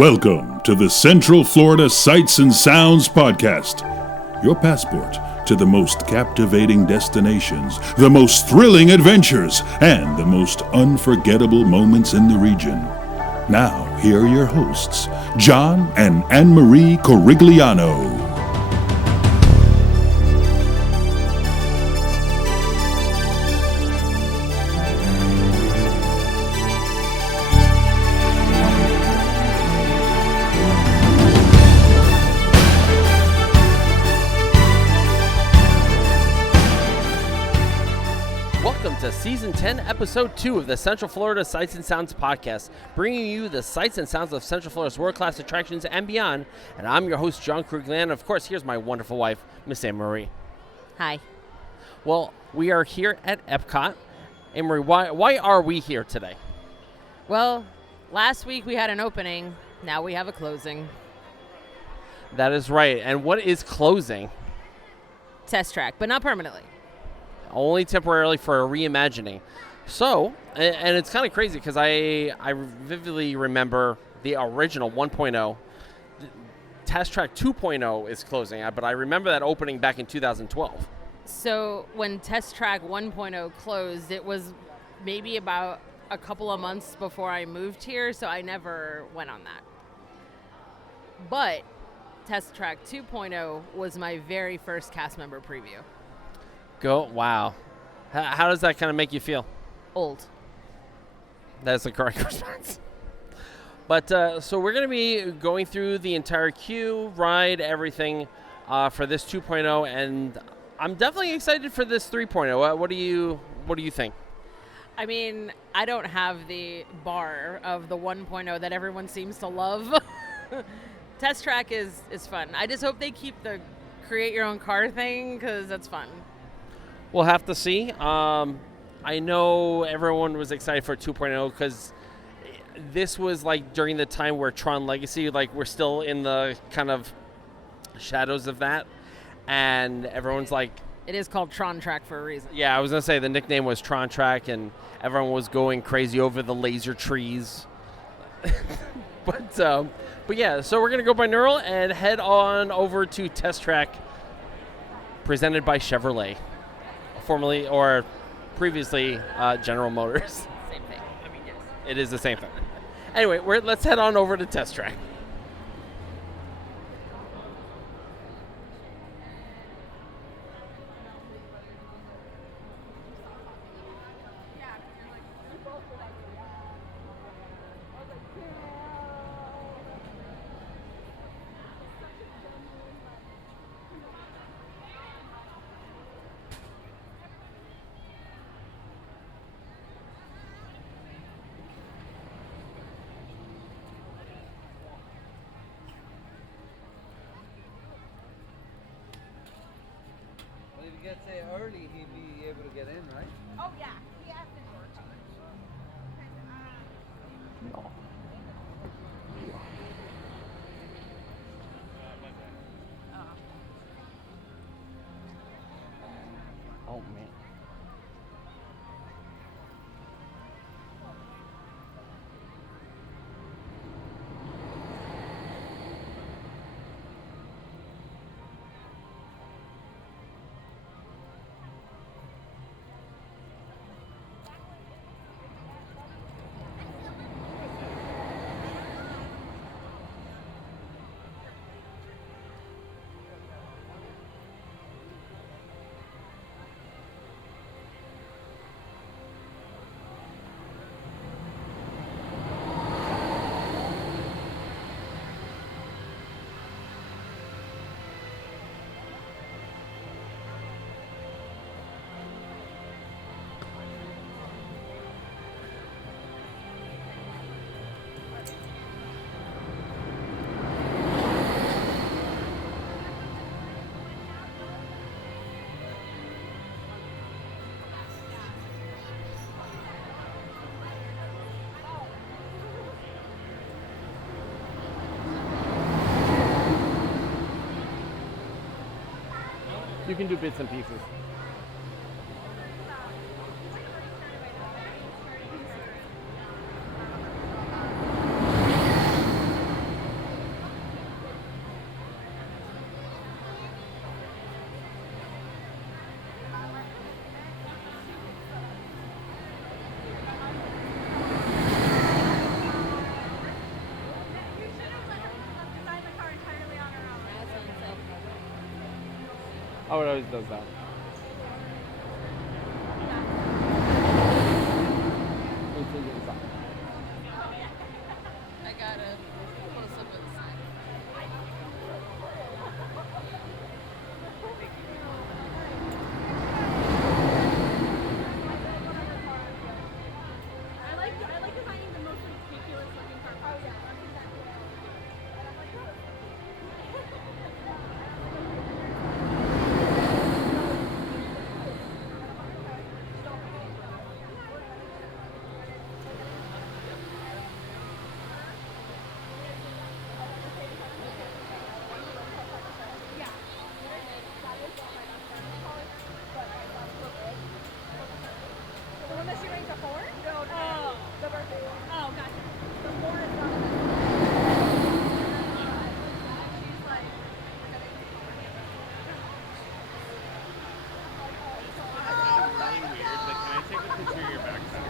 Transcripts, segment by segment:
Welcome to the Central Florida Sights and Sounds Podcast, your passport to the most captivating destinations, the most thrilling adventures, and the most unforgettable moments in the region. Now, here are your hosts, John and Anne-Marie Corigliano. Season 10, Episode 2 of the Central Florida Sights and Sounds Podcast, bringing you the sights and sounds of Central Florida's world-class attractions and beyond. And I'm your host, John Krugland. Of course, here's my wonderful wife, Miss Anne-Marie. Hi. Well, we are here at Epcot. Anne-Marie, why are we here today? Well, last week we had an opening. Now we have a closing. That is right. And what is closing? Test track, but not permanently. Only temporarily for a reimagining. So, and it's kind of crazy because I vividly remember the original 1.0. Test Track 2.0 is closing, but I remember that opening back in 2012. So when Test Track 1.0 closed, it was maybe about a couple of months before I moved here, so I never went on that. But Test Track 2.0 was my very first cast member preview. Wow. How does that kind of make you feel? Old. That's the correct response. But so we're going to be going through the entire queue, ride, everything for this 2.0, and I'm definitely excited for this 3.0. What do you think? I mean, I don't have the bar of the 1.0 that everyone seems to love. Test Track is fun. I just hope they keep the create your own car thing because that's fun. We'll have to see. I know everyone was excited for 2.0 because this was like during the time where Tron Legacy, like we're still in the kind of shadows of that. And everyone's like... It is called Tron Track for a reason. Yeah, I was going to say the nickname was Tron Track and everyone was going crazy over the laser trees. But yeah, so we're going to go binaural and head on over to Test Track presented by Chevrolet. Formerly or previously General Motors. Same thing. I mean, yes. It is the same thing. Anyway, let's head on over to Test Track. If you get say early, he'd be able to get in, right? Oh yeah, he has been working. No. Oh man. You can do bits and pieces. Oh, it always does that. I gotta close up with the sign. I like designing the most ridiculous looking car. Oh yeah, that's exactly what I like. And I'm like, oh. The one that she ranked a 4? No, oh. The birthday one. Oh, gotcha. The 4 is not the she's like, Really weird, but can I take a picture of your backpack?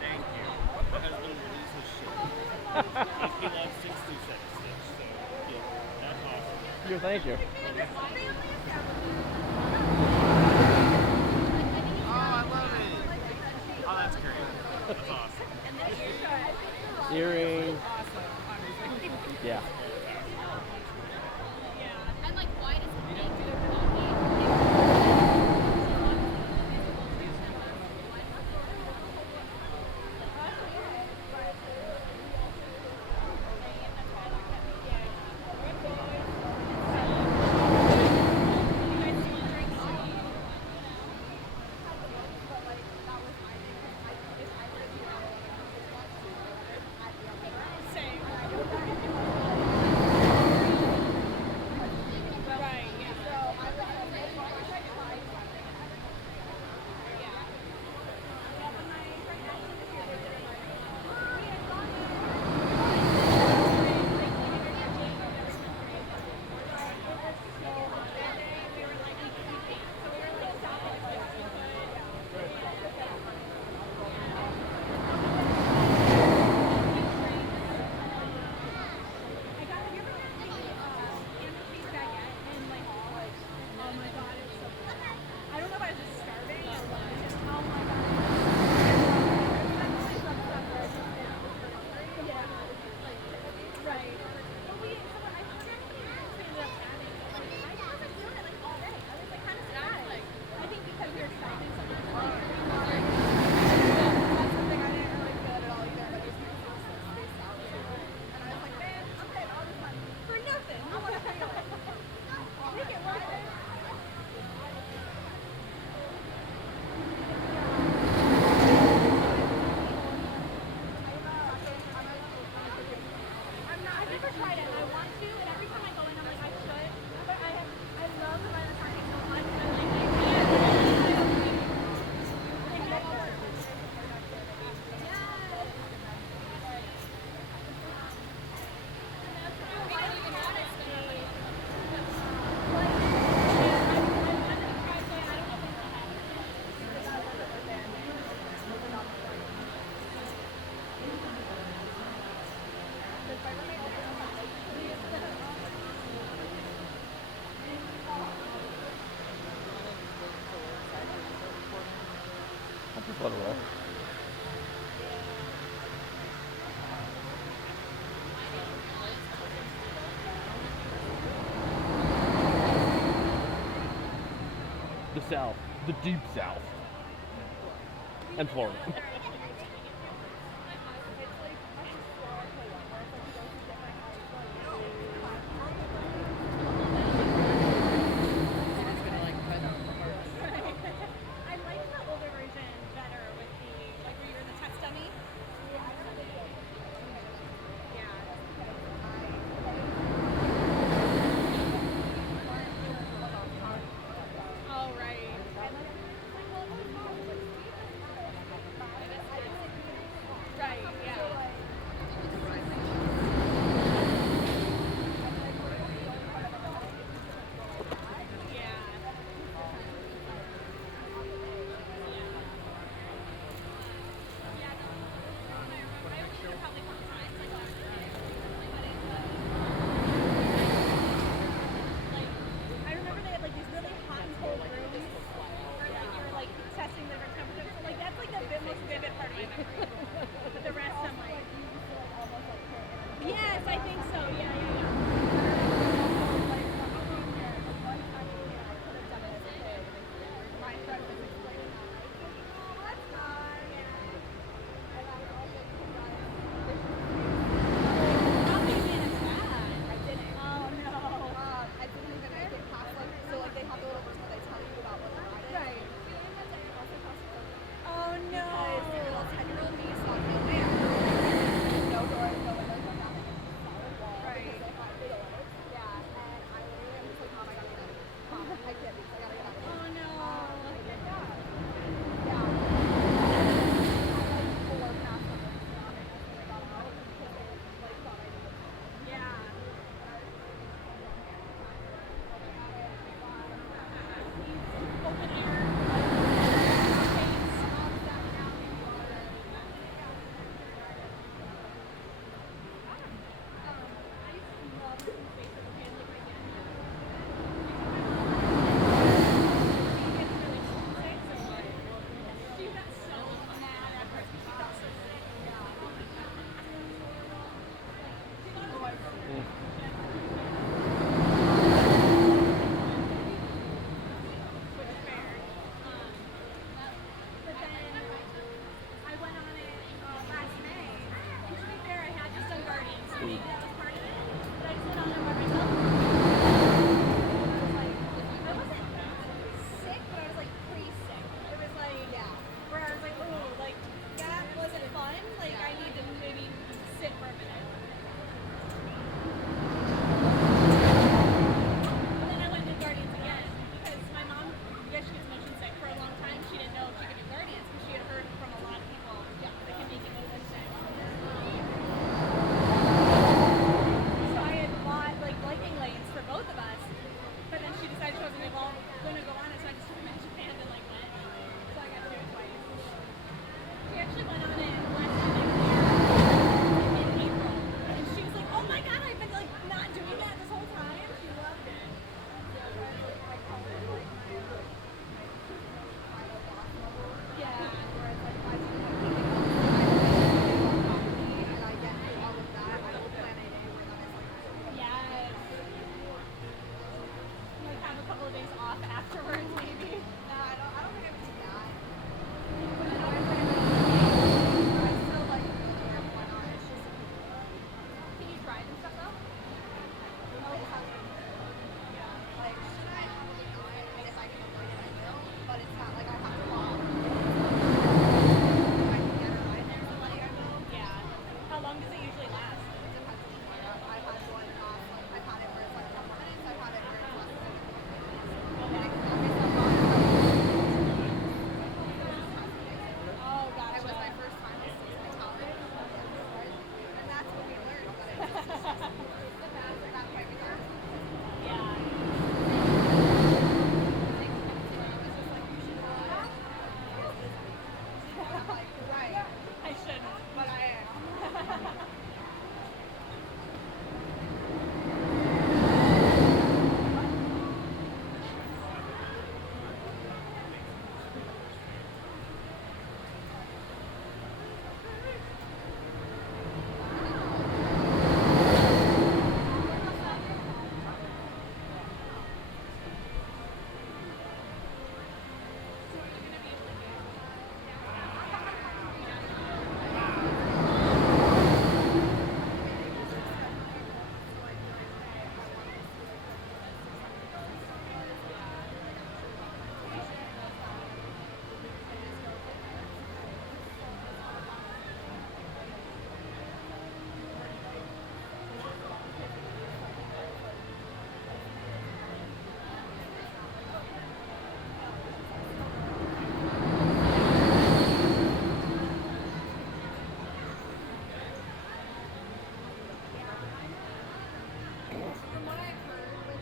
Thank you. My husband released his shit. He loves 66 Stitch, so yeah, that's awesome. Thank you. Oh, I love it. Oh, that's great. That's awesome. Earring. Yeah. and like, why does it make Let it roll. The South, the deep South, and Florida. I like the older version better with the, like, where you're the test dummy. Yeah. Oh, right.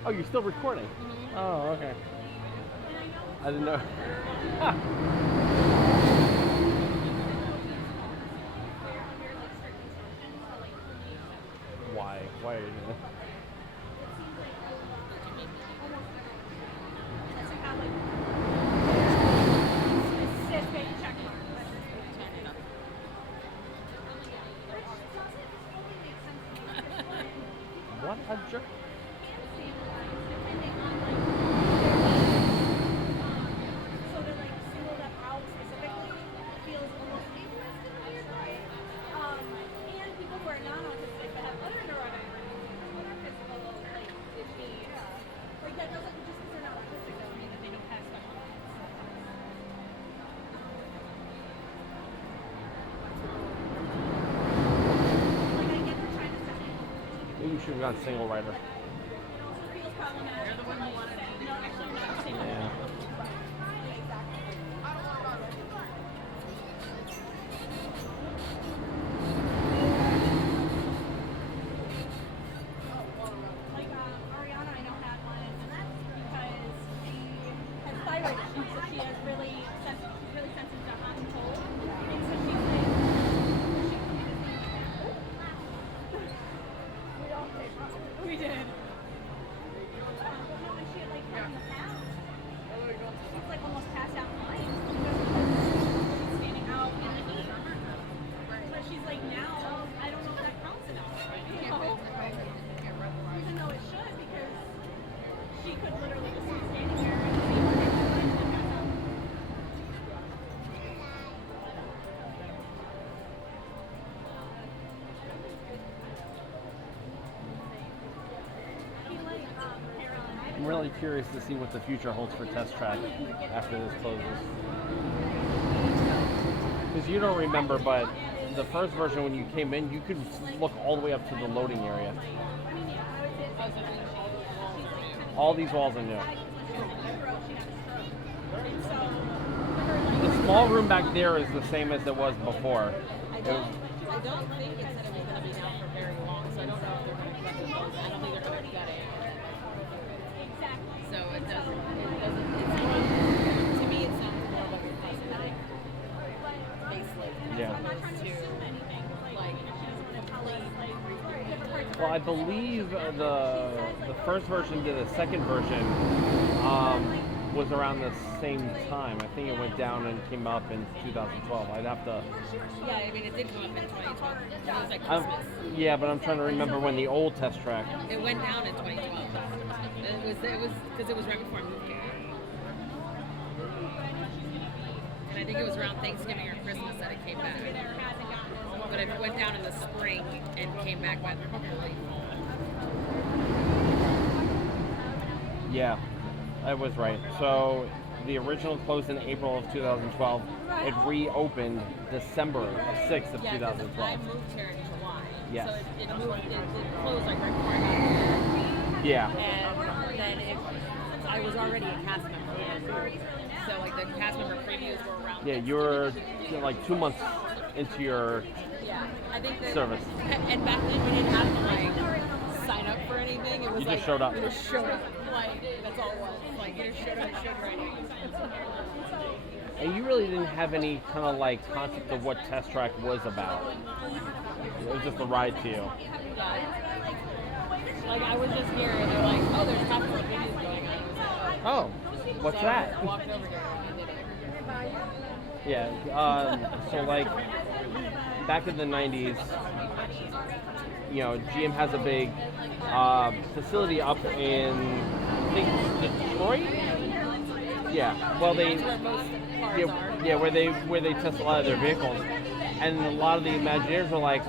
Oh, you're still recording? Mm-hmm. Oh, okay. I didn't know. Why? Why are you doing that? What a jerk. So they're like singled up out specifically. It feels almost ableist in a weird way. And people who are non-autistic but have other neurophysical like issues. Like that doesn't just because they're not autistic doesn't mean that they don't have special needs. Like I get they're trying to set it. Maybe you should have gone single rider. It also feels problematic. You're the one who wanted it. No, actually not. Yeah. Like Ariana, I know had one, and that's because she has thyroid issues, so she has really sensitive to hot and cold, and so she's like, we did. No, and she had like had in the past. She's like almost passed out crying because she's standing out in the heat. But she's like now, I don't know if that counts enough. Even though it should, because she could literally just be standing there and see what they're doing and pass out. I'm really curious to see what the future holds for Test Track after this closes. Because you don't remember, but the first version when you came in, you could look all the way up to the loading area. All these walls are new. The small room back there is the same as it was before. I don't think it said it was going to be down for very long, so I don't know if they're going to cut it. I don't think they're going to cut it. So it doesn't, it's more, to me it sounds more like a cosmetic facelift. Yeah. To, like, complete. Well, I believe the first version to the second version was around the same time. I think it went down and came up in 2012. I'd have to. Yeah, I mean it did come up in 2012. It was like Christmas. Yeah, but I'm trying to remember when the old Test Track. It went down in 2012. It was because it was right before I moved here. And I think it was around Thanksgiving or Christmas that it came back. But it went down in the spring and came back by the early fall. Yeah, I was right. So the original closed in April of 2012. It reopened December 6th of 2012. I moved here in July. Yes. So it closed like right before I got here. Yeah. And then I was already a cast member. So like the cast member previews were around. Yeah, you were like 2 months into your I think service. And back then we didn't have to like sign up for anything. It was You like just showed up. You just showed up. Like that's all it was. Like you just showed up, showed right. And you really didn't have any kind of like concept of what Test Track was about. It was just a ride to you. Like I was just here and they're like, oh, there's half the videos going on. Oh, what's So that? I walked over here and I did it. Yeah. So like back in the 90s, you know, GM has a big facility up in, I think, Detroit. Yeah. Well, they. That's where most cars are. Yeah, where they test a lot of their vehicles, and a lot of the Imagineers were like,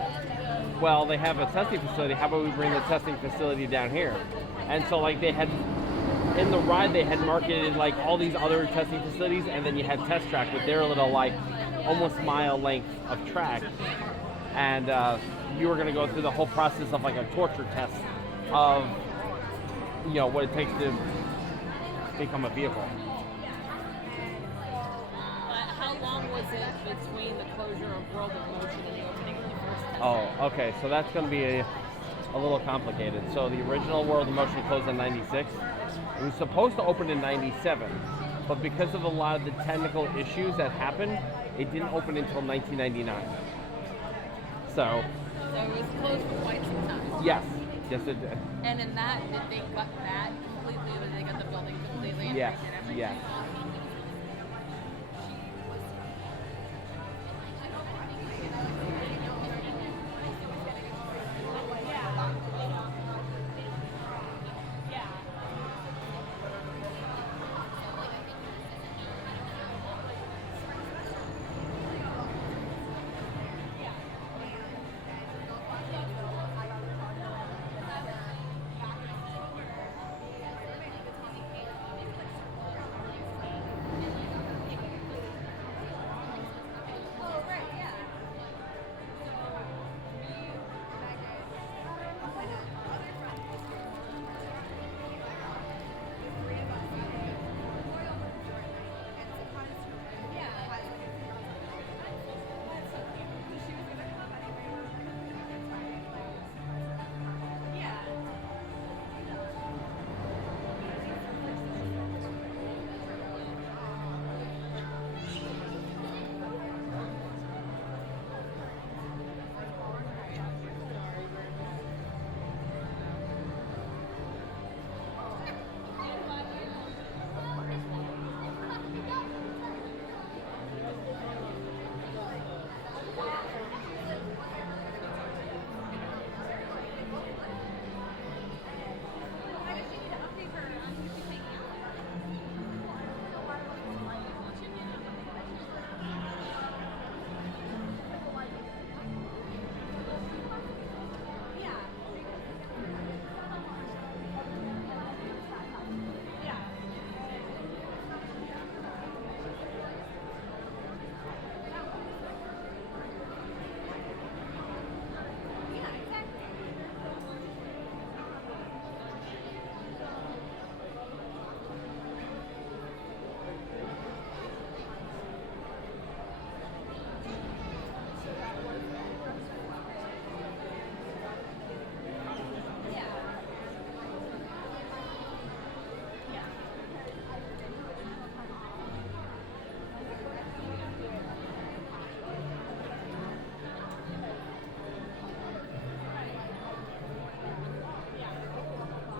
well, they have a testing facility. How about we bring the testing facility down here? And so like they had in the ride they had marketed like all these other testing facilities, and then you had Test Track with their little like almost mile length of track, and you were going to go through the whole process of like a torture test of what it takes to become a vehicle. How long was it between the closure of World of Motion and the opening of the first test? Oh, okay. So that's going to be a little complicated. So the original World of Motion closed in '96. It was supposed to open in '97, but because of a lot of the technical issues that happened, it didn't open until 1999. So it was closed for quite some time. yes, it did. And in that, did they gut that completely? Or did they gut the building completely? And Yes, redid everything? yes.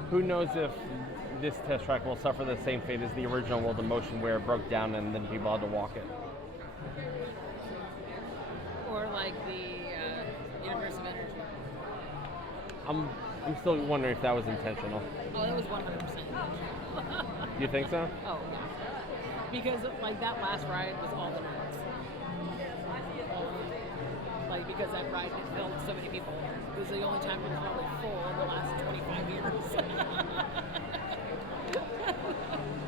Who knows if this test track will suffer the same fate as the original World of Motion, where it broke down and then people had to walk it. Or like the Universe of Energy. I'm still wondering if that was intentional. Oh, that was 100%. You think so? Oh, yeah. Because like that last ride was all the nerds. Like because that ride had filled so many people. It was the only time it was probably full in the last 25 years.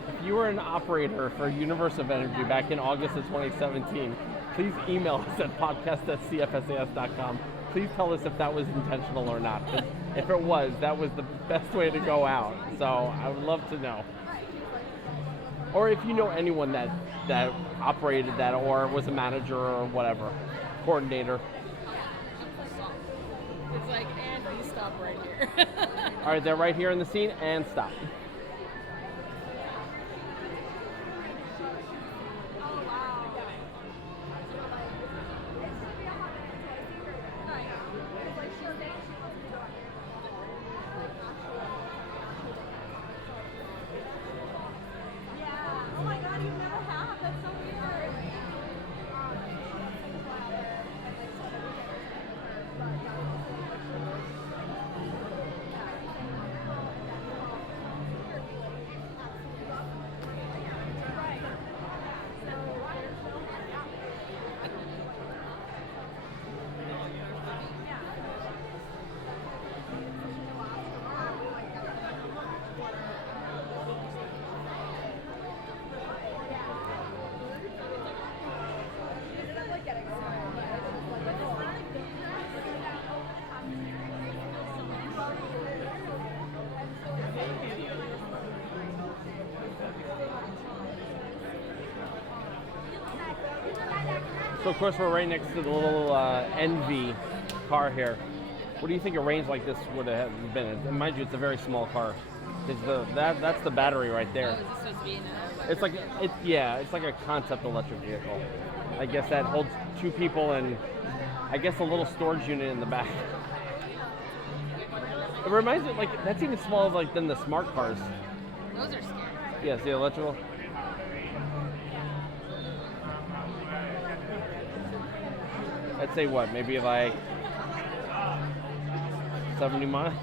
If you were an operator for Universe of Energy back in August of 2017, please email us at podcast@cfsas.com. Please tell us if that was intentional or not. 'Cause if it was, that was the best way to go out. So I would love to know. Or if you know anyone that operated that or was a manager or whatever, coordinator. It's like, and you stop right here. All right, they're right here in the scene, and stop. Oh my god, you never have. That's so weird. So of course we're right next to the little Envy car here. What do you think a range like this would have been? And mind you, it's a very small car. That's the battery right there. Oh, is this supposed to be in an It's like it's like a concept electric vehicle. I guess that holds 2 people and I guess a little storage unit in the back. It reminds me that's even smaller than the smart cars. Those are scary. Yes, the electrical. I'd say what, maybe 70 miles?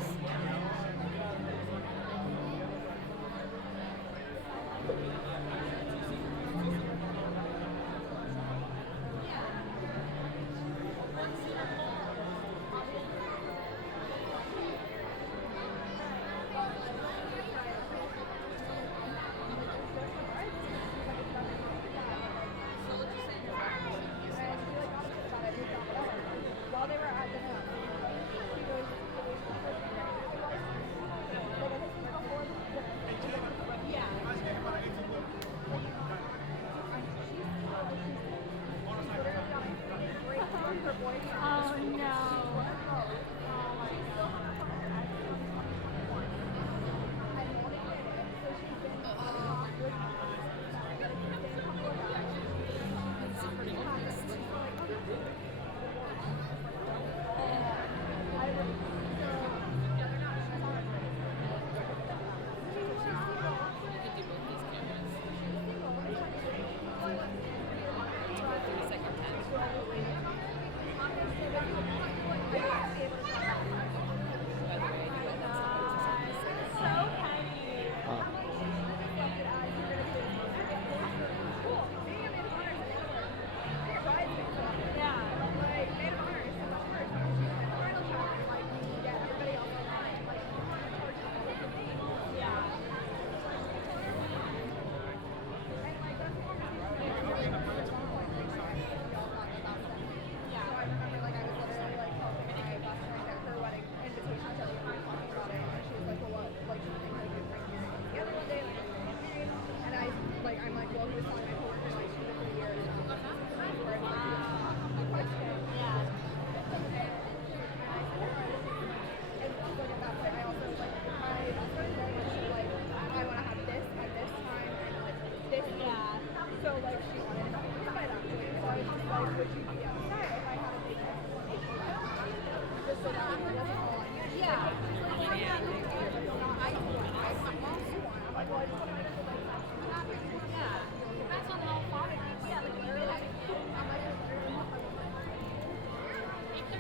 Oh no.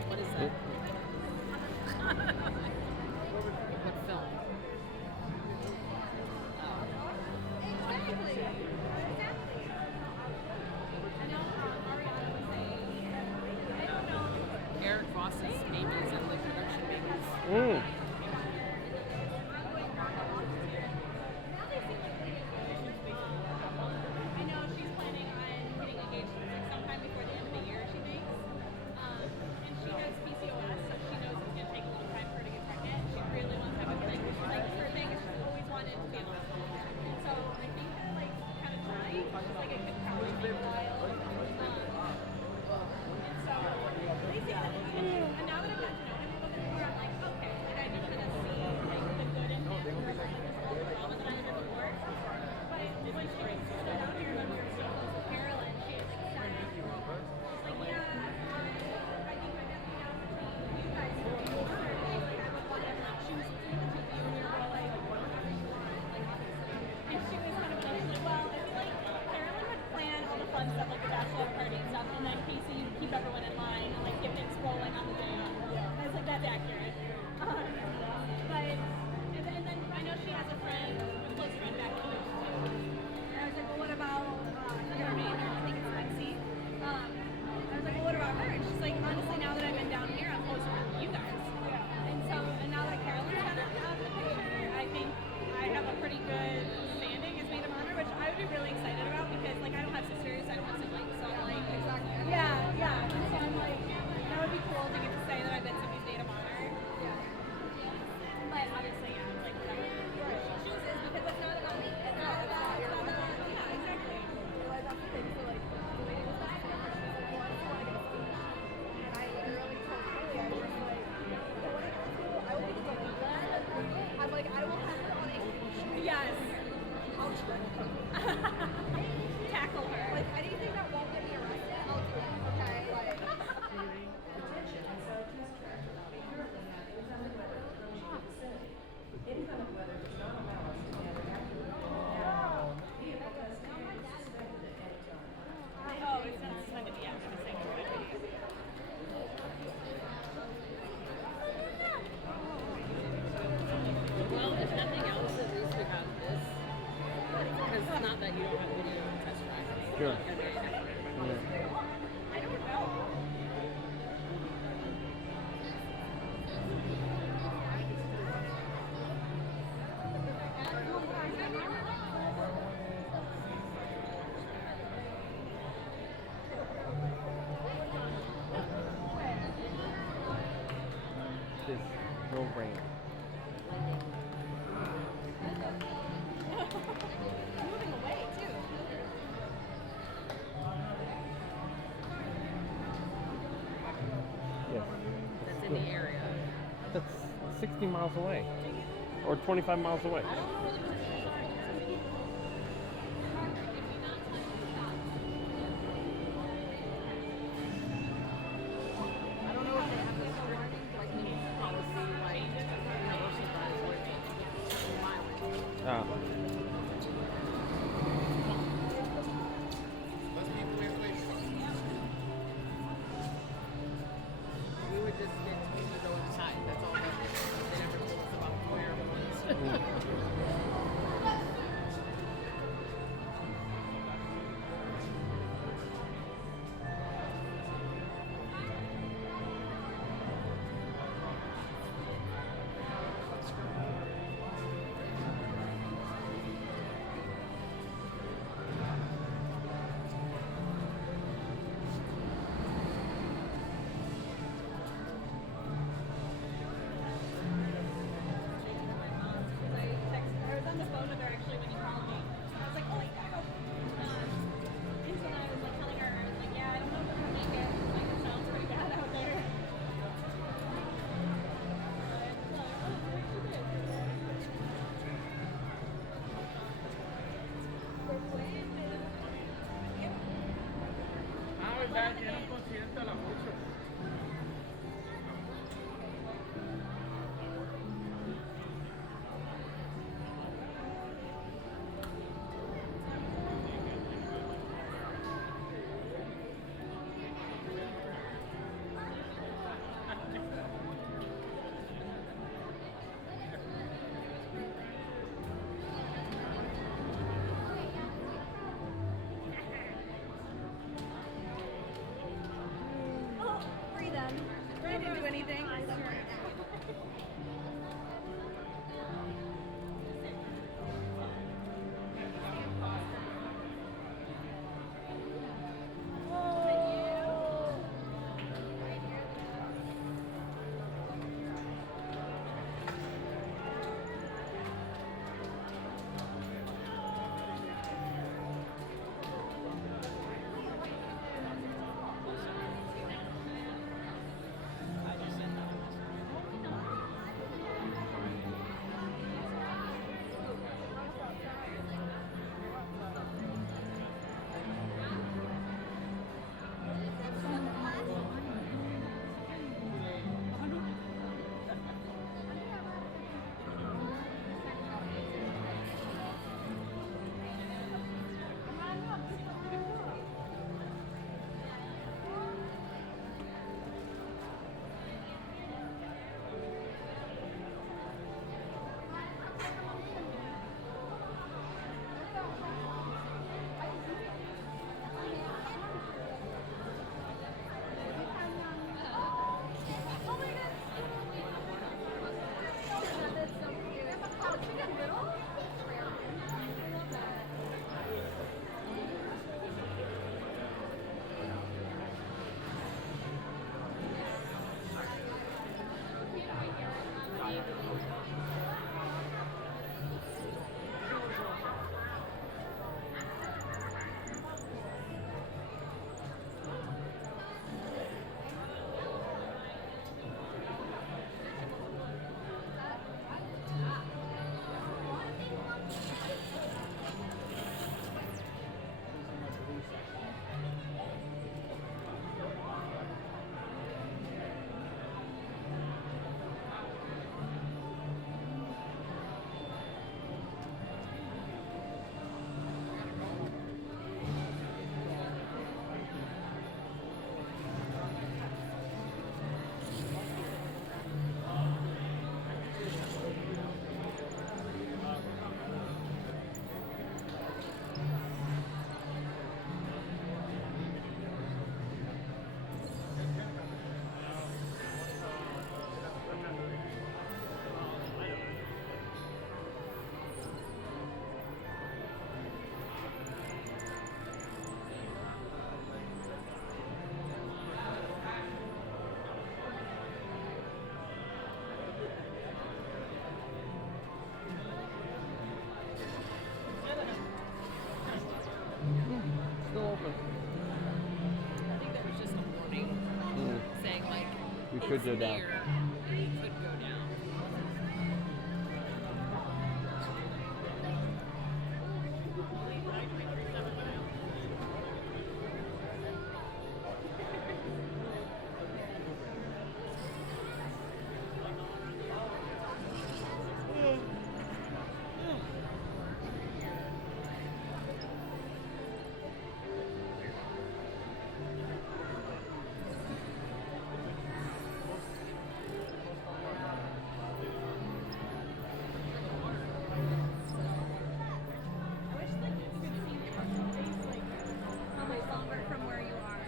What is that? What film? Eric Voss's babies and the production babies. I know she's planning on getting engaged sometime before the end of the year, she thinks. And she has PCOS, so she knows it's going to take a little time for her to get pregnant. She really wants to have a thing. Her thing is she's always wanted to be a mom. And so I think they're kind of trying. It's just it could probably take a while. And so they see that. And now that I've gotten to know him a little bit more, I'm like, okay, I just kind of see the good in him versus the drama that I did before. But when she stood out here and we were so close with Carolyn, she was said, yeah, I think my nephew now you guys would be honored. I would want to choose between the two of you and you're all whatever you want, obviously. And she was kind of well, I feel like Carolyn would plan all the fun stuff Sure. I don't know. This no brain. Moving away too. Yes. That's in the area. That's 60 miles away. Or 25 miles away. I don't know if they have this like policy like Universal does with mileage. Ah. We would just get to go inside. That's all they did. They never told us about where it was. I was on the phone with her actually when you called me. I was like, oh, I gotta go. And so I was like telling her, I was like, yeah, I don't know if we're gonna make it. Like, it sounds pretty bad out there. Oh, free them. I didn't do anything. Could go down. near, could go down. I wish like you could see the actual face, like how much longer from where you are.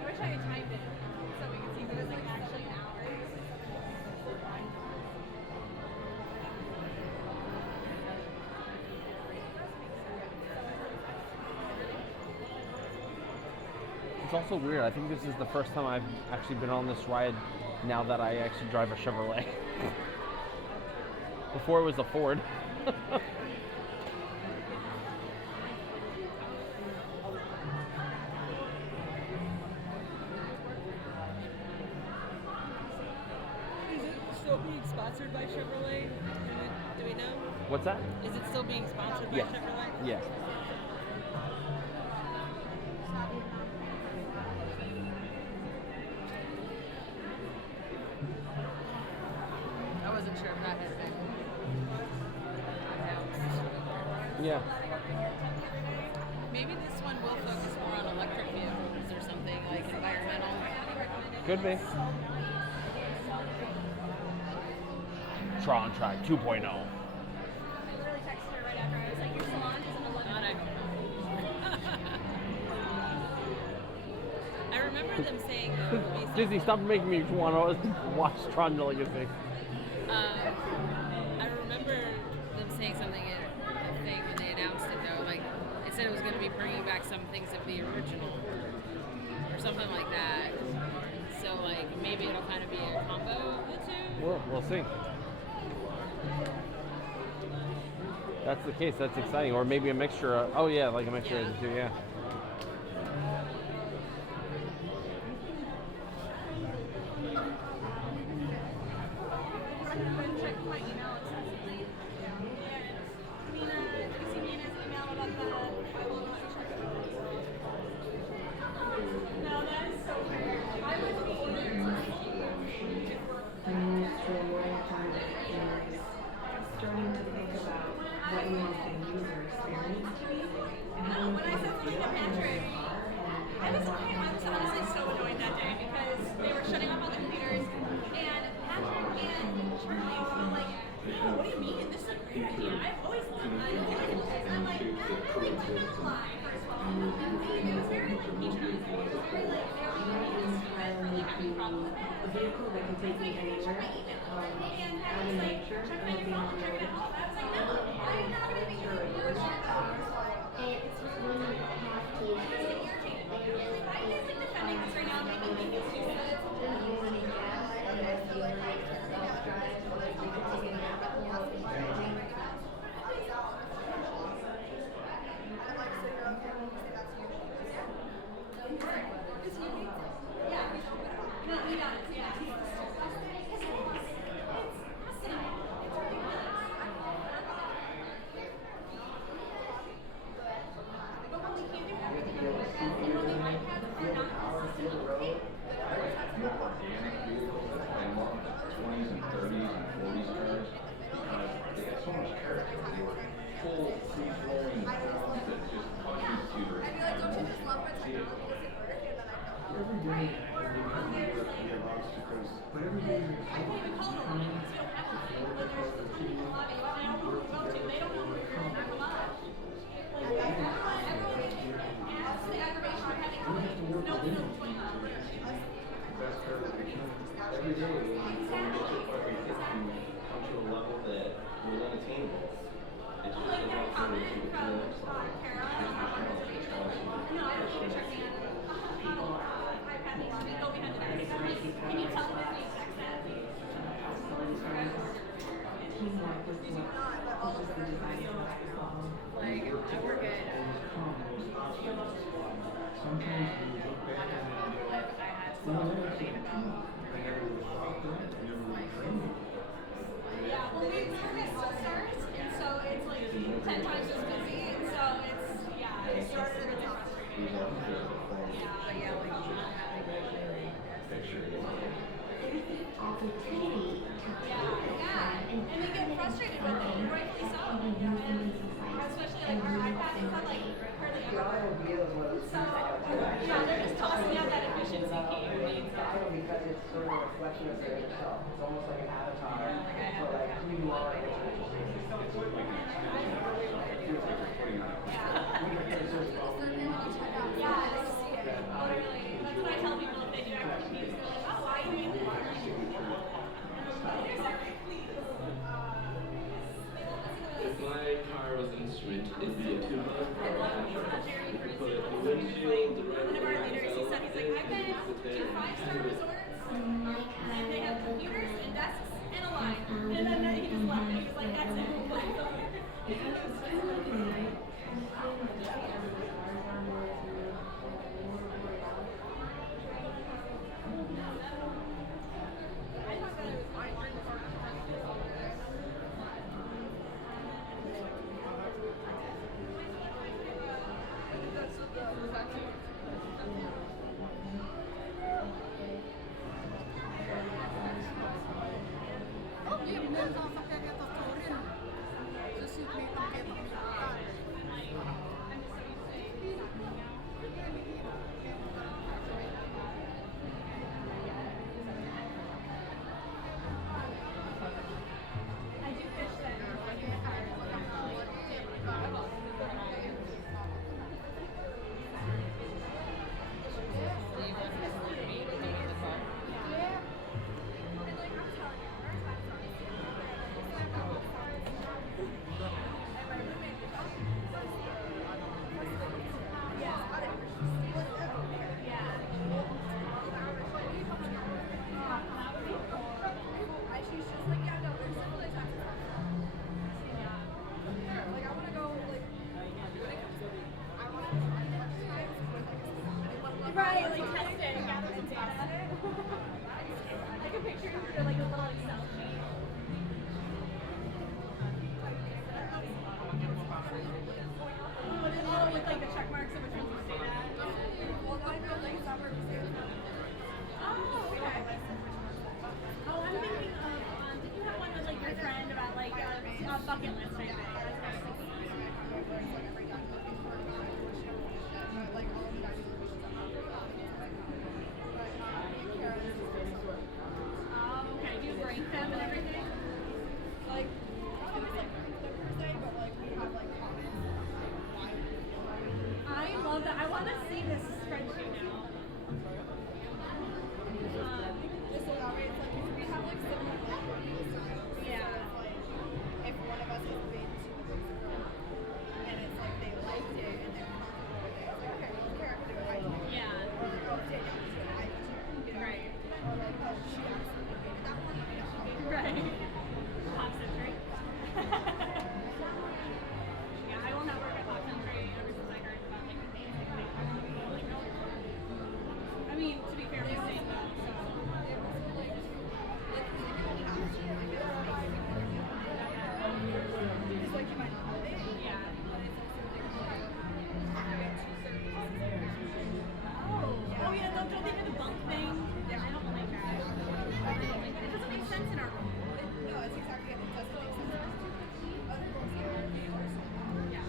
I wish I had timed it so we could see if it was like actually an hour. It's also weird. I think this is the first time I've actually been on this ride now that I actually drive a Chevrolet. Before it was a Ford. Is it still being sponsored by Chevrolet? Do we know? What's that? Is it still being sponsored by Yes. Chevrolet? Yeah. I wasn't sure if that had been announced. Yeah. Maybe this one will focus more on electric vehicles or something like environmental. Could be. Tron Track 2.0. I literally texted her right after. I was like, your salon is an 11. I remember them saying there would be some, Disney, stop making me want to watch Tron Legacy. I remember them saying something at the thing when they announced it though. Like it said it was going to be bringing back some things of the original or something like that. So like maybe it'll kind of be a combo of the two. We'll see. That's the case. That's exciting. Or maybe a mixture of, oh yeah, like a mixture of the two, yeah. I've been checking my email excessively. And Nina, did you see Nina's email about the I will not check it? No, that is so weird. I would be starting to think about what you want the user experience to be and how when I said something to Patrick, I was honestly so annoyed that day because they were shutting off all the computers and Patrick and Charlie were all like, "Oh, what do you mean? This is a great idea. I've always loved ideas." And I'm like, "No, I did not lie, first of all." And it was very like patronizing. It was very like, they were making me stupid for like having a problem with it. a vehicle that can take me anywhere. And I Having was like, nature check and my being phone, on the check road. it all. I was like, no, I'm not going to be doing your shit. It's when you have to I'm just getting irritated. I feel like defending this right now and making me feel stupid. use any gas and then you like self-drive or you can take a nap at home. every day when you get to a point where you come to a level that was unattainable, it just goes on to the next level. No, I don't need to check the iPad needs to go behind the desk. Can you tell them if they text that? Teamwork is what pushes the design successful. Like, I work at Sometimes when you look back at it, I had well, some I complain about never was taught that, I never was trained. Yeah, well, we service All Stars, and so it's like 10 times as busy, and so it's, yeah, it started to get frustrating. Yeah, like, Opportunity to yeah, and they get frustrated with it, and rightfully so. And especially like our iPad, it's not like hardly ever. So, yeah, they're just tossing out that efficiency key. Because it's sort of a reflection of your inner self. It's almost like an avatar for like who you are and what you're Yeah, I see it. Literally. That's what I tell people if they do activities. They're like, oh, why are you doing this? If my car was an instrument, it'd be a $200 you could put the windshield, the red One of our leaders, he said, he's like, I've been to 5-star resorts, and they have computers and desks and a line. And then he just left, and he was like, that's it. Right, like testing, gather some data. I can picture you're like a little Excel sheet. Oh, with like the check marks of which ones you stayed at. Well, I know like summer Oh, okay. Oh, I'm thinking of, did you have one with like your friend about like a bucket list, I think? Okay, do you rank them and everything? Like, not always like them per se, but like we have like comments. I love that. I want to see this spreadsheet now. This will always like we have like similar styles. Yeah. Like if one of us has been to the bookstore and it's like they liked it and they're comfortable with it, it's like okay, we'll care if they would like it. Yeah. Or go take it to an eye chair. Right. Or like oh she absolutely hated that one. Right. Pop Century. Yeah, I will not work at Pop Century ever since I heard about like the basic thing. I mean, to be fair, we say that. So. It's like you might know it. Yeah. But it's also oh yeah, don't they do the bunk thing? Yeah, I don't like that. It doesn't make sense in our room. No, it's exactly it. It doesn't make sense. Yeah.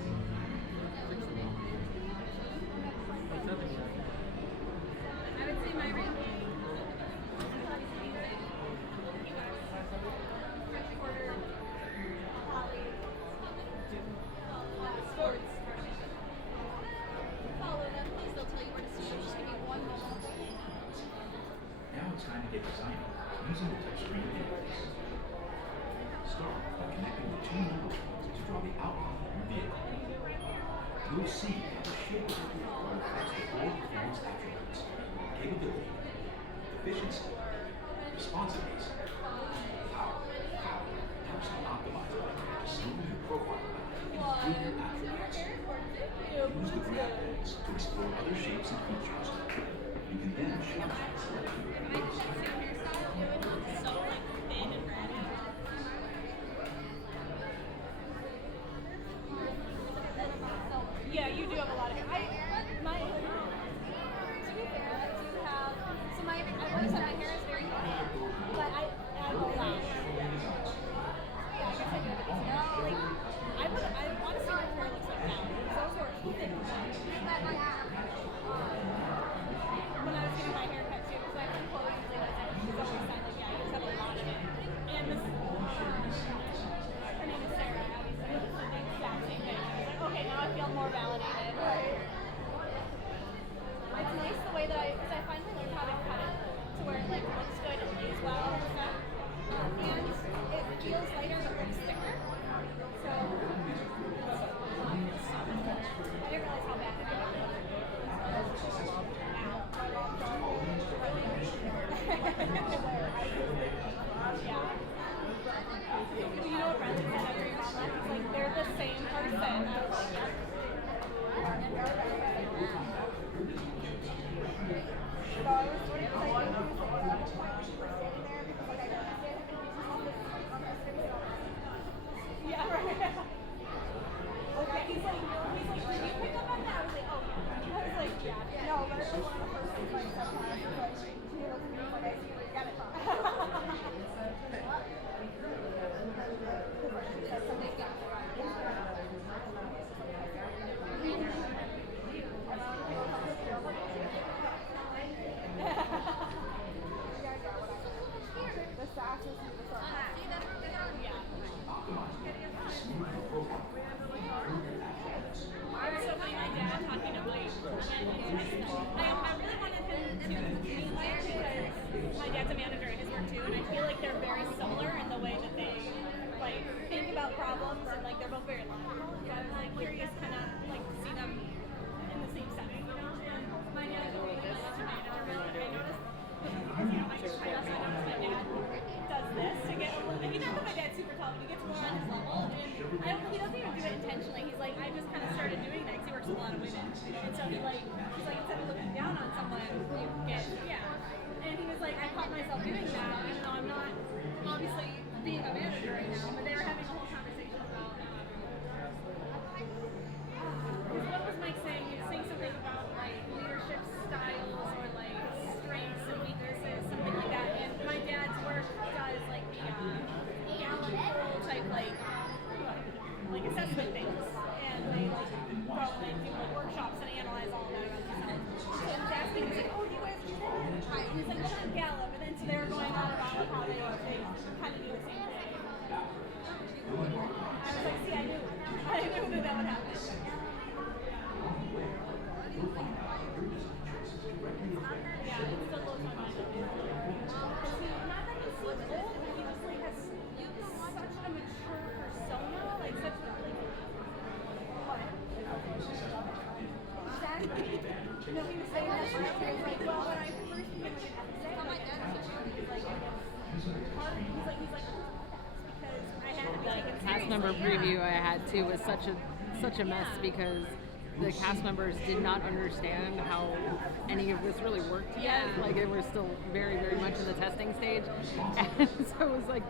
I would say my ranking. French Quarter, Holly, sports. Follow them, please. They'll tell you where to see you. Just give me one moment. using the touchscreen interface. Start by connecting the two number phones to draw the outline of your vehicle. You'll see how the shape of the vehicle reflects the board performance attributes, capability, efficiency, responsiveness, power helps you optimize it to smooth your profile and improve your attributes. Use the grab bags to explore other shapes and features. You can then shop and select your Yeah, you do have a lot of hair. To be fair, I do have. So I notice that my hair is very thin, but I have a lash. Yeah, I guess I do have a decent hair. Like, I want to see what my hair looks like now. Those were thick. When I was getting my hair cut too, because my friend Chloe usually does it. She's always said like, yeah, you just have a lot of it. And this, her name is Sarah. Obviously, it's the exact same thing. I was like, okay, now I feel more validated. Right. It's nice the way that because I finally learned how to cut it to where it like looks good and lays well and stuff. And it feels lighter but looks thicker. So I didn't realize how bad it was. Yeah. You know what Bradley said after your mom left? He's like, they're the same person. I was like, yep. So I was sort of excited because at one point we were standing there because like I noticed it and he was just on this yeah, right. Okay, he's like, did you pick up on that? I was like, oh yeah. I was like, yeah. No, but it was one of the first things like sometimes it's like she looked at me like I see where you got it from. My dad's a manager in his work too, and I feel like they're very similar in the way that they like think about problems, and like they're both very logical. So I was like curious, kind of like to see them in the same setting, you know. And my dad's a manager, and I noticed, you know, I also noticed my dad does this to get a little. I mean, not that my dad's super tall, but he gets more on his level, and he doesn't even do it intentionally. He's like, I just kind of started doing that because he works with a lot of women, and so he's like instead of looking down on someone, you get And he was like, I caught myself doing that, even though I'm not obviously being a manager right now, but they were having a whole conversation about what was Mike saying? He was saying something about like leadership styles or like strengths and weaknesses, something like that. And my dad's work does like the Gallup poll type like assessment things. And they like go and do like workshops and analyze all of that about themselves. So he was asking, he's like, oh, do you guys do that? And he's like, well, not Gallup. And then so they were going on about like, how they kind of do the same thing. I was like, see, I knew that would happen. Yeah, it still blows my mind. Not that he seems old, but he just like has such a mature persona, like such a like. Exactly. No, he was saying that. He was like, well, when I first became an FSA, he's like, because I had to be taken seriously. Cast member preview I had too was such a mess because the cast members did not understand how any of this really worked yet. Like they were still very, very much in the testing stage. And so it was like,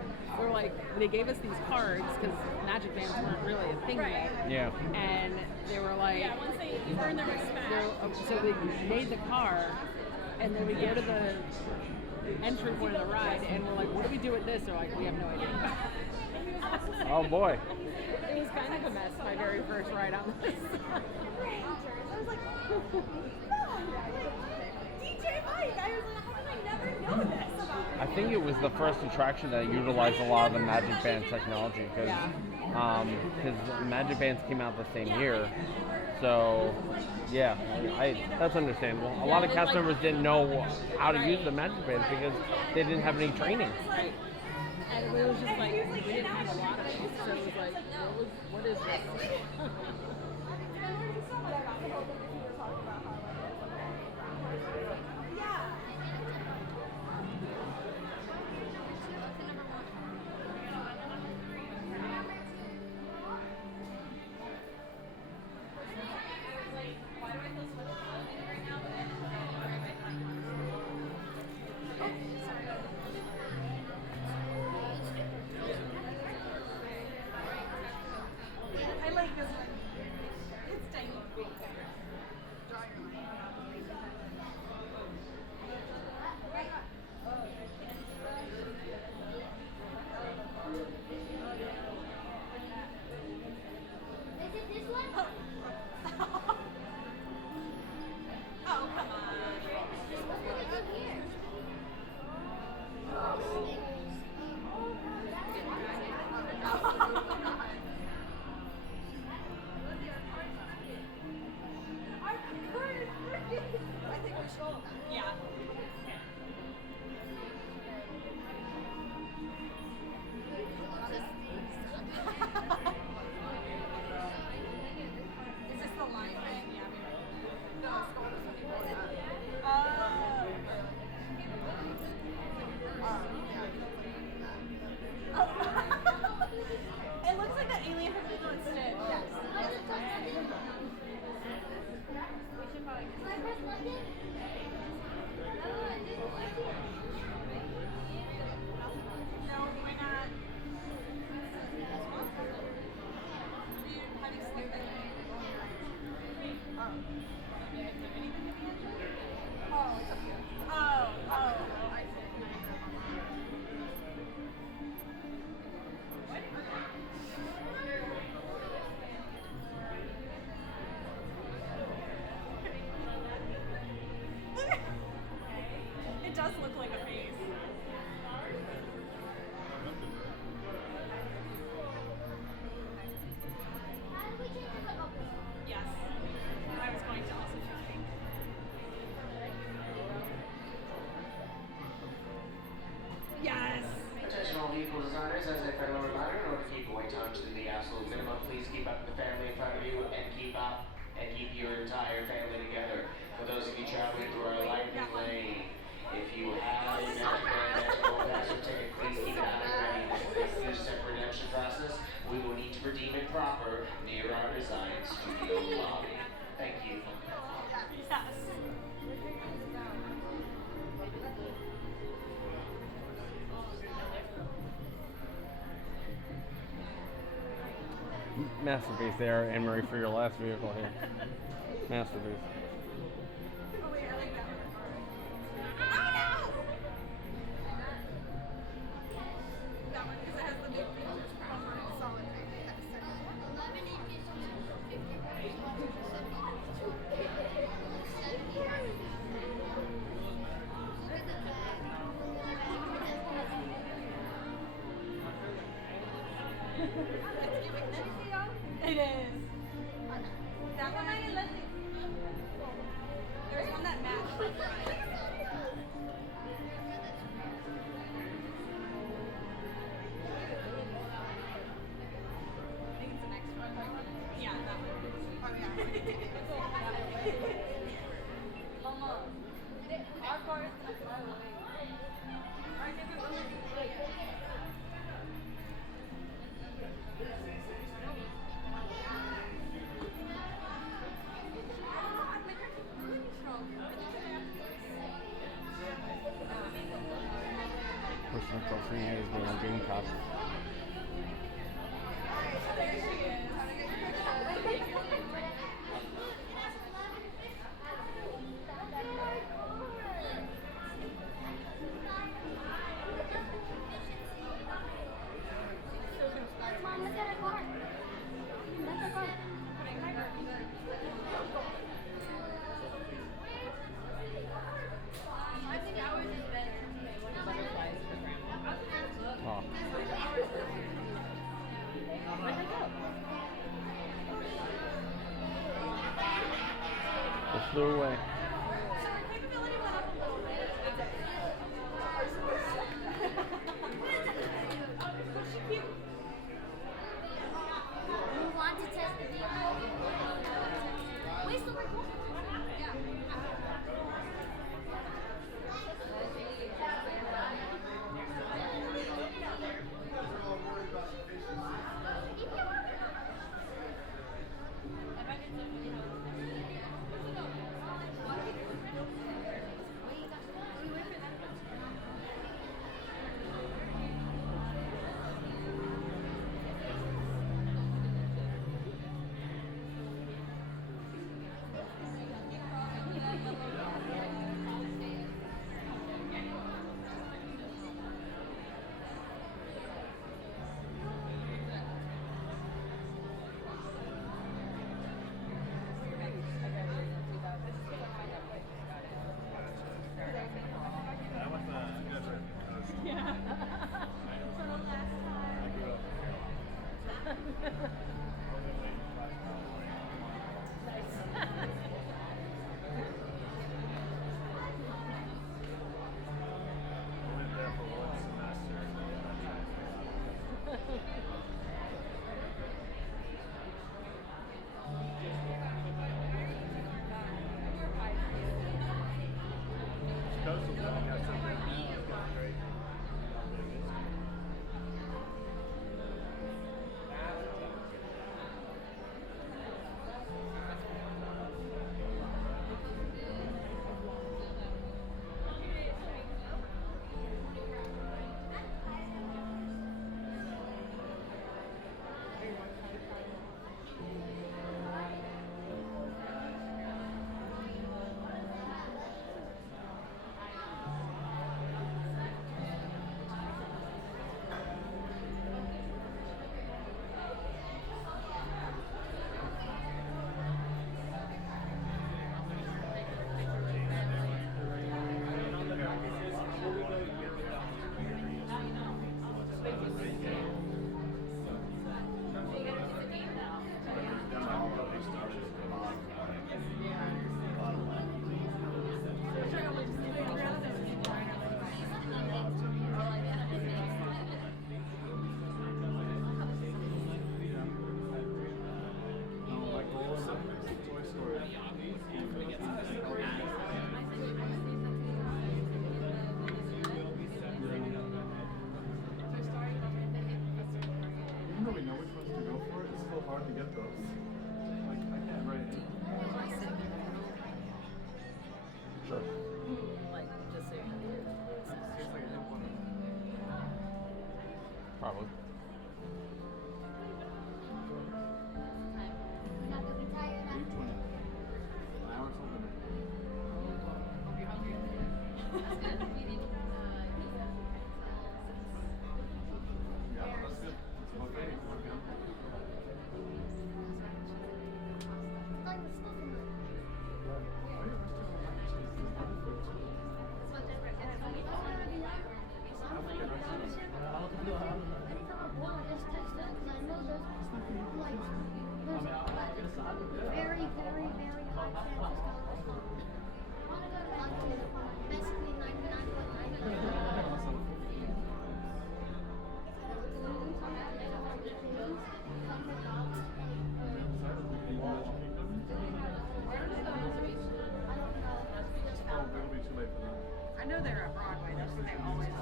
they gave us these cards because Magic Bands weren't really a thing yet. Yeah. And they were like, yeah, once you earn their respect. So they made the card, and then we go to the entry point of the ride, and we're like, what do we do with this? They're like, we have no idea. Oh boy. It was kind of a mess, my very first ride on this. I was like, DJ Mike. I was like, how did I never know this about him? I think it was the first attraction that utilized a lot of the Magic Band technology because Magic Bands came out the same year. So, yeah, that's understandable. A lot of cast members didn't know how to use the Magic Bands because they didn't have any training. And it was just like, we didn't have a lot of it. So it was like, what is this? I like this one. It's tiny. Is it this one? Oh, come on. This one's really good here. I think we should. Yeah. Is this the line thing? Yeah. No, it's the one that's before that. It looks like the alien from Lilo and Stitch. Yes. We should probably. No, why not? How do you sleep it? Oh. Anything at the end? Oh, it's up here. Oh, I see. It does look like a face. Yes. I was going to also choose pink. Yes. Attention all vehicle designers, as a federal reminder, in order to keep wait time to the absolute minimum, please keep up the family in front of you and keep your entire family together. For those of you traveling through our lightning lane, if you have a Magic Band Expo pass or ticket, please keep it out and ready. This is a 2-step redemption process. We will need to redeem it proper near our design studio lobby. Thank you. Yes. Masterpiece there, Anne Marie, for your last vehicle here. Masterpiece. Oh wait, I like that one. That one, because it has the big pictures cover and solid It is. That one, there's one that matched the front. I think it's the next one. Yeah, that one. Oh, yeah. Mama, our car is going to fly away. Person crossing here is being a green cop. There she is. Mom, look at her car. That's her car. I think ours is better. Flew away. Capability went up a little bit. You want to test the vehicle? Wait, still recording? Probably. Very, very, very high chances basically 99.99%. I know they're at Broadway. That's where they always go.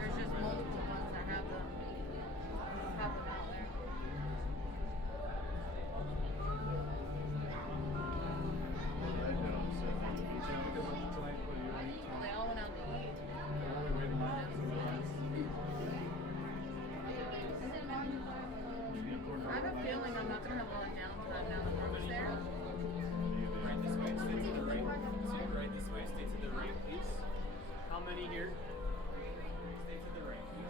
There's just multiple ones that have them out there. Well, they all went out to eat. I have a feeling I'm not going to have a lot of downtime now that Brooke's there. Right this way, stay to the right. So right this way, stay to the right, please. How many here? Stay to the right, please.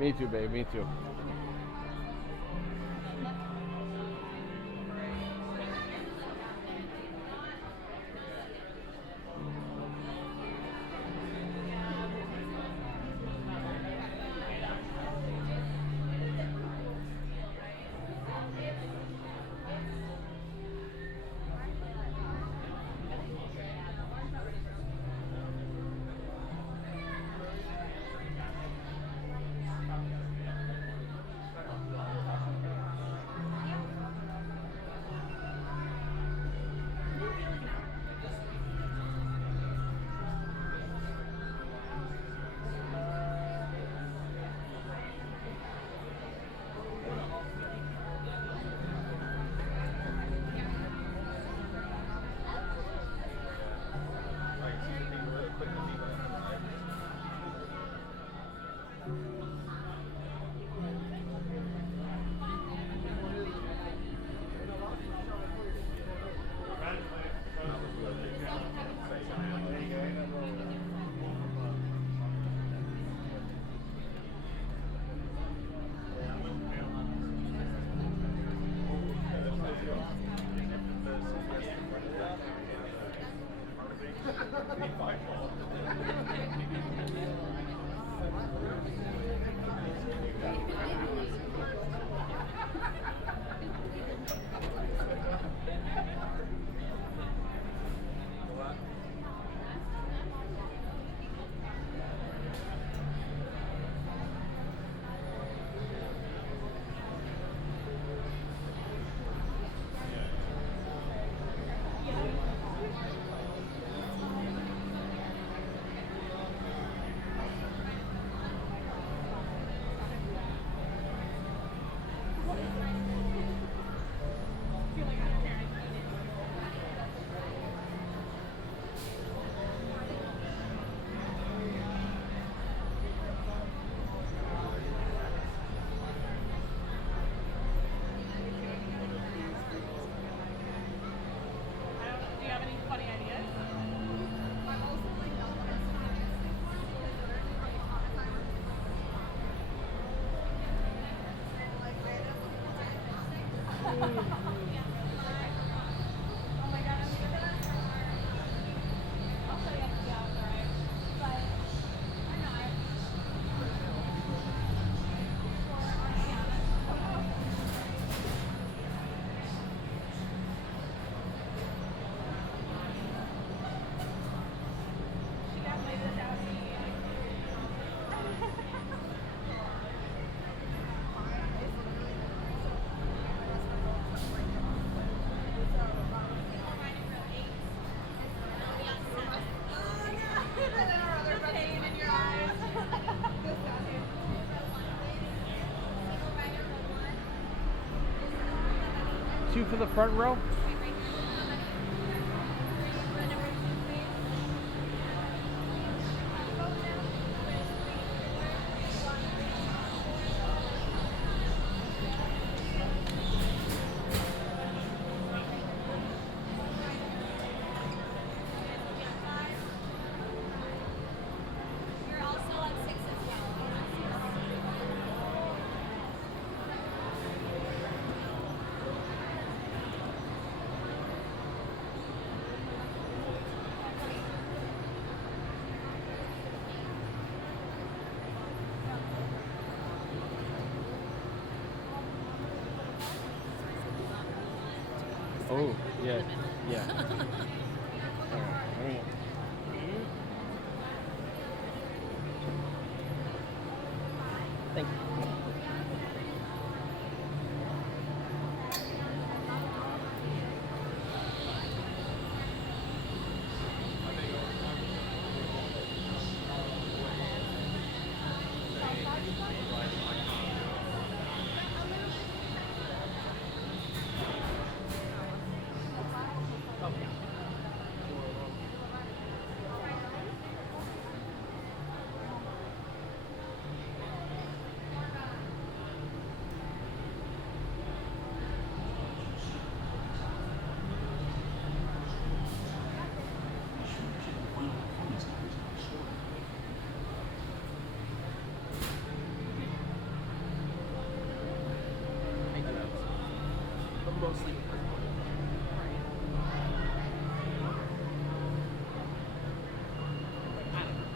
Me too, babe. Me too. Do you have any funny ideas? Two for the front row. You're also on 6 as well. Oh, yeah, yeah. All right. Thank you. mostly with her. I don't know.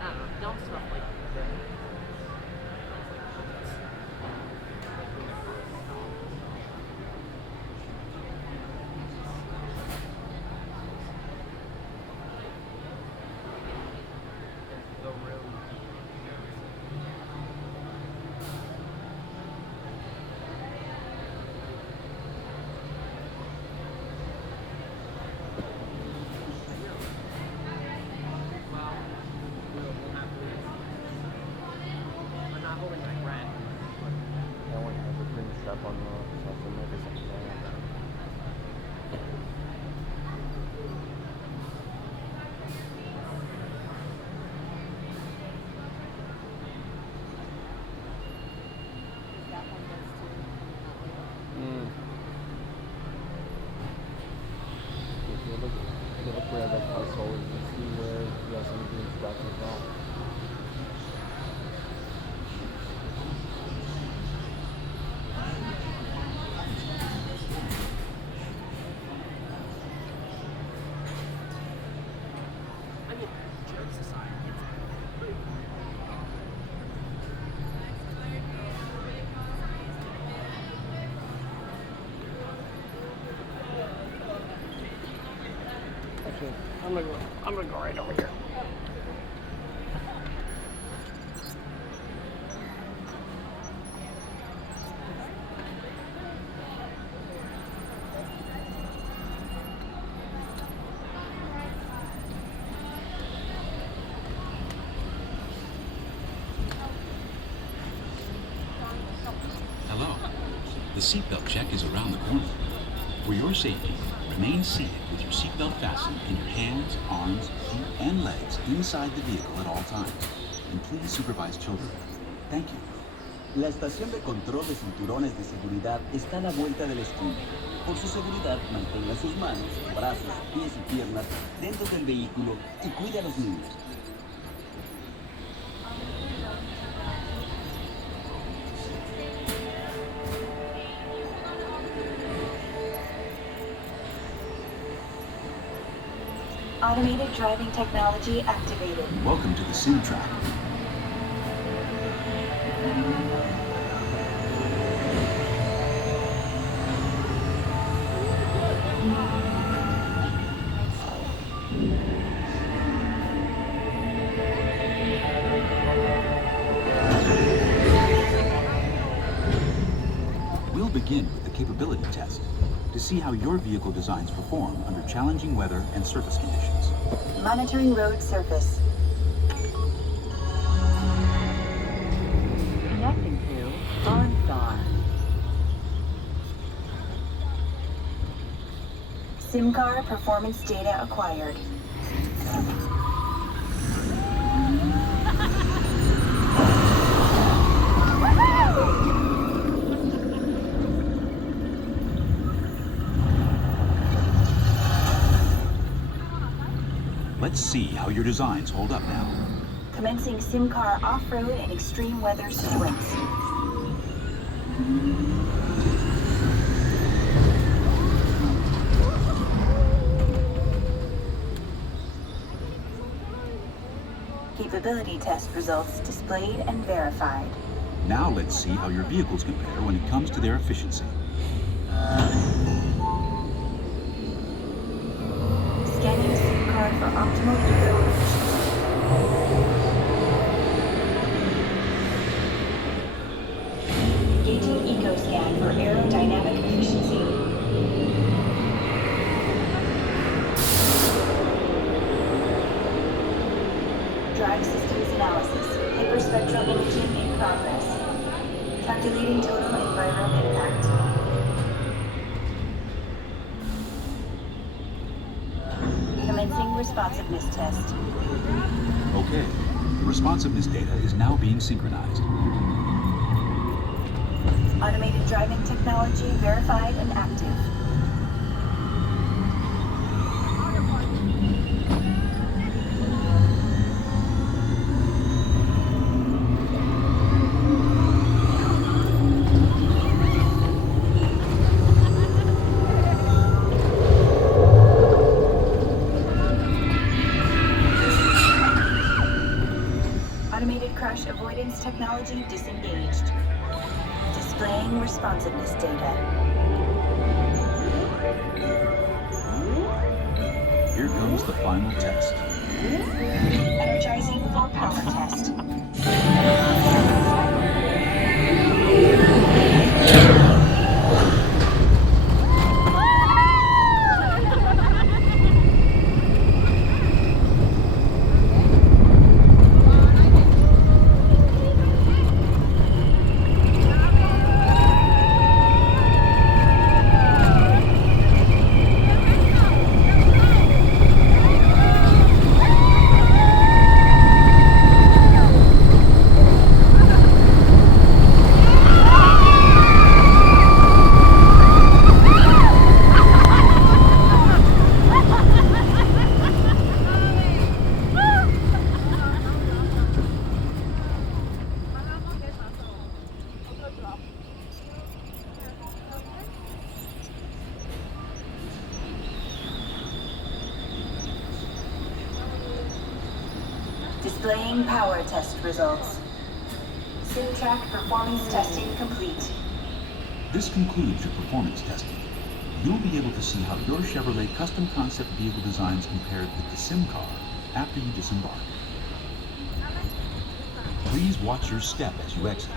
I don't know. Dumb stuff like That one has a green strap on the something like something like that. If you look where the console is, you see where you have some green straps as well. I mean, jokes aside, it's pretty Actually, I'm gonna go right over here. Hello. The seatbelt check is around the corner. For your safety, remain seated with your seatbelt fastened in your hands, arms, feet, and legs inside the vehicle at all times. And please supervise children. Thank you. La estación de control de cinturones de seguridad está a la vuelta de la esquina. Por su seguridad, mantenga sus manos, brazos, pies y piernas dentro del vehículo y cuide a los niños. Automated driving technology activated. Welcome to the sim track. We'll begin with the capability test to see how your vehicle designs perform under challenging weather and surface conditions. Monitoring road surface. Connecting to OnStar. SIM-car performance data acquired. Let's see how your designs hold up now. Commencing SIM-car off-road and extreme weather sequence. Capability test results displayed and verified. Now let's see how your vehicles compare when it comes to their efficiency. Scanning SIM-car for optimal eco Engaging eco-scan for aerodynamic efficiency. Drive systems analysis. Hyperspectral imaging in progress. Calculating total environmental impact. Commencing responsiveness test. Okay, the responsiveness data is now being synchronized. Automated driving technology verified and active. automated crash avoidance technology disengaged. Displaying responsiveness data. Here comes the final test. Energizing full power test. Displaying power test results. SimTrack performance testing complete. This concludes your performance testing. You'll be able to see how your Chevrolet custom concept vehicle designs compared with the sim car after you disembark. Please watch your step as you exit,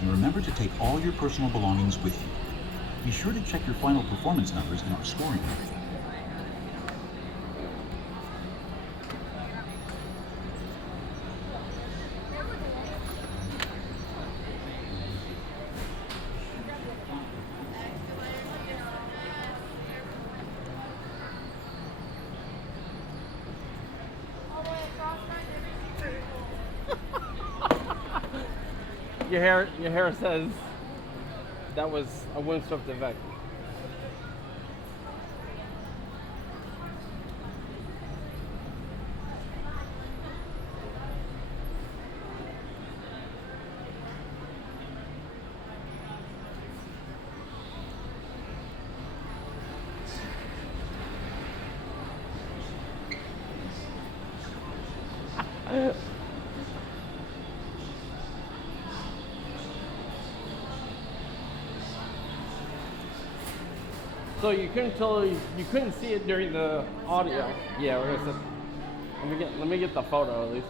and remember to take all your personal belongings with you. Be sure to check your final performance numbers in our scoring area. Your hair says that was a windswept event. So you couldn't see it during the audio. Yeah, we're gonna let me get the photo at least.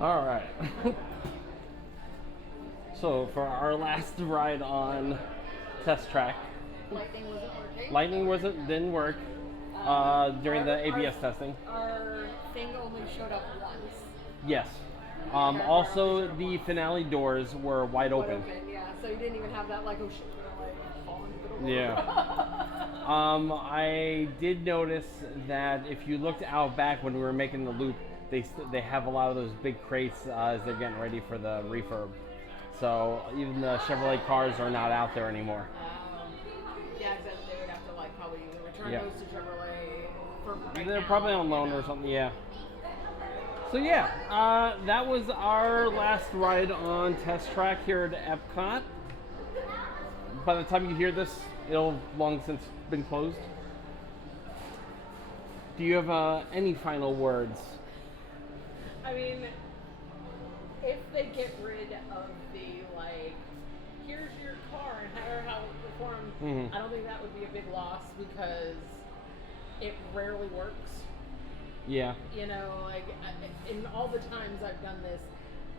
All right. So for our last ride on Test Track, Lightning didn't work during the ABS testing. Our thing only showed up once. Yes. Also, the finale doors were wide open. Yeah, so you didn't even have that like, oh shit, we're gonna like fall into the water. Yeah. I did notice that if you looked out back when we were making the loop, they have a lot of those big crates as they're getting ready for the refurb. So even the Chevrolet cars are not out there anymore. Yeah, except they would have to like probably return those to Chevrolet for right They're now, probably on loan or something, yeah. So yeah, that was our last ride on Test Track here at Epcot. By the time you hear this, it'll long since been closed. Do you have any final words? I mean, if they get rid of the like, here's your car and how it performed, I don't think that would be a big loss because it rarely works. Yeah. You know, like in all the times I've done this,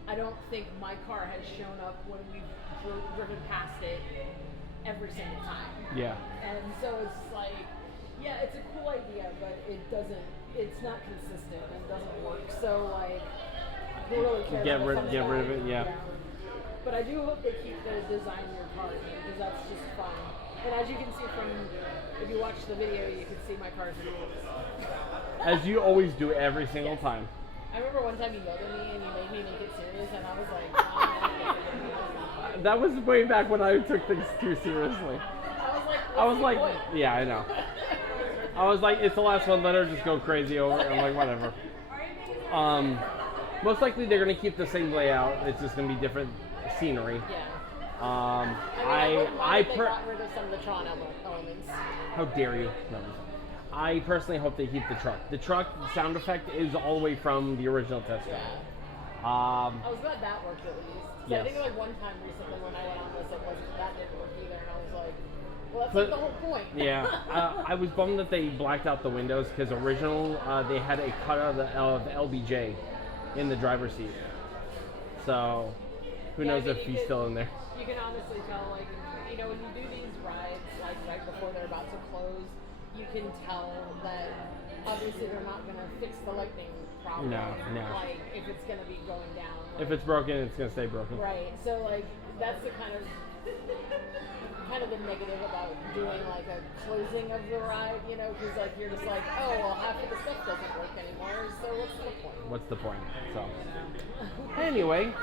I don't think my car has shown up when we've driven past it every single time. Yeah. And so it's like, yeah, it's a cool idea, but it's not consistent and doesn't work. So like, who really cares? Get rid of it, yeah. But I do hope they keep the design of your car because that's just fun. And as you can see from, if you watch the video, you can see my car's in As you always do every single time. I remember one time you yelled at me and you made me make it serious, and I was like, oh, That was way back when I took things too seriously. I was like, yeah, I know. I was like, it's the last one, let her just go crazy over it. I'm like, whatever. Most likely they're going to keep the same layout. It's just going to be different scenery. Yeah. I got rid of some of the Tron elements. How dare you? No. I personally hope they keep the truck. The truck sound effect is all the way from the original test track. I was glad that worked at least. So Yes. I think like one time recently when I went on this, that didn't work either, and I was like, well, that's like the whole point. Yeah, I was bummed that they blacked out the windows because original they had a cut of the LBJ in the driver's seat. So who knows if he's still in there. You can honestly tell, like, you know, when you do these rides, like right before they're about to close, you can tell that obviously they're not going to fix the lightning problem. No. Like, if it's going to be going down. Like, If it's broken, it's going to stay broken. Right. So, like, that's the kind of the negative about doing, like, a closing of the ride, you know, because, like, you're just like, oh, well, half of the stuff doesn't work anymore, so what's the point? What's the point? So, anyway,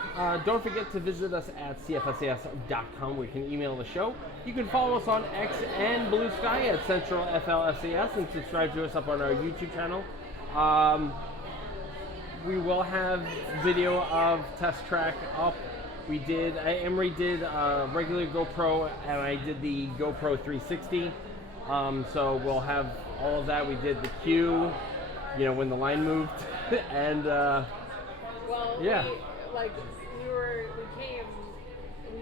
don't forget to visit us at cfsas.com where you can email the show. You can follow us on X and BlueSky at Central FLSAS and subscribe to us up on our YouTube channel. We will have video of Test Track up. Emery did regular GoPro, and I did the GoPro 360. So we'll have all of that. We did the queue, you know, when the line moved, and yeah.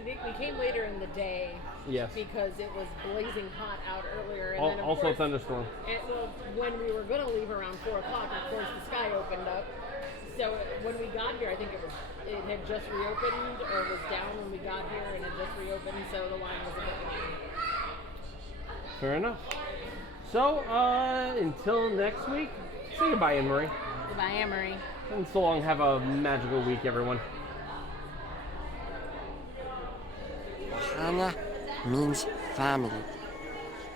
We came later in the day. Yes. Because it was blazing hot out earlier, and then of also course, a thunderstorm. When we were going to leave around 4 o'clock, of course the sky opened up. So when we got here, I think it had just reopened, or was down when we got here, and it just reopened, so the line was a bit long. Fair enough. So until next week, say goodbye, Anne-Marie. Goodbye, Anne-Marie. And so long. Have a magical week, everyone. Ohana means family.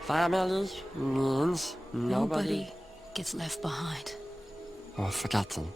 Family means nobody gets left behind or forgotten.